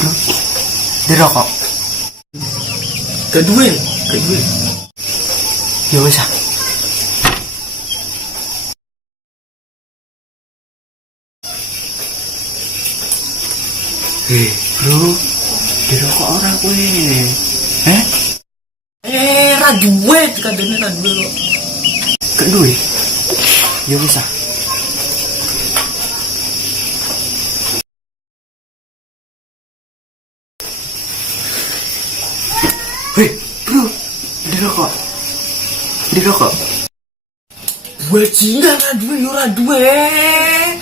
Bro, di rokok. Kedua. Ya wis ah. Bro, di rokok ora kowe. Ra duit kadene ra duit kok. Gak duwe. Ya wis ah. Bro, di rokok. Di rokok. Bajingan ra duit yo ra duit.